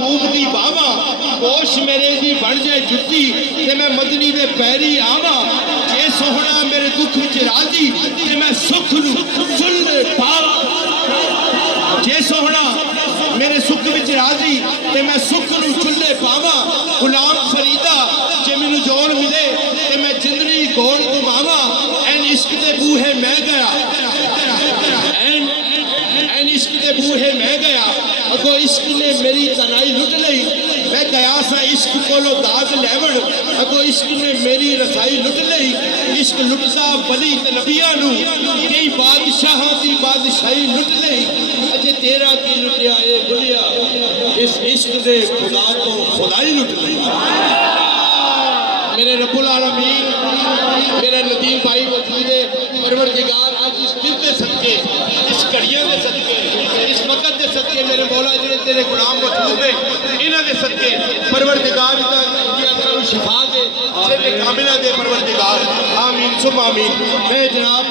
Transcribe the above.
महबूब दी बावा गोश मेरे दी बन जाए जुत्ती ते मैं मदनी दे पैरी आवा जे सोहना मेरे दुख विच राजी ते मैं सुख नू चुल्ले पावा जे सोहना मेरे सुख विच राजी ते मैं सुख नू चुल्ले पावा गुलाम फरीदा जे मैनू जोर मिले ते मैं जिंदगी गोल घुमावा एन इश्क दे बूहे मैं गया एन इश्क दे बूहे मैं गया अगो इश्क ने मेरी तनाई लुट लई मैं गया सा इश्क कोलो दाद लैवण अगो इश्क ने मेरी रसाई लुट लई इश्क लुटदा बली ते नबियां नू कई बादशाहां दी बादशाही लुट लई अजे तेरा की लुटिया ए बुलिया इस इश्क दे खुदा तो खुदाई लुट लई मेरे रब्बुल आलमीन मेरा नदीम भाई मौजूद है परवरदिगार आज इस दिल के सदके इस घड़ियां के सदके इस वक्त के सदके मेरे मौला जिहड़े तेरे गुलाम मौजूद है इन्हां दे सदके परवरदिगार दी अखां नूं शिफा दे सेहत कामिला दे परवरदिगार आमीन सुम आमीन मैं जनाब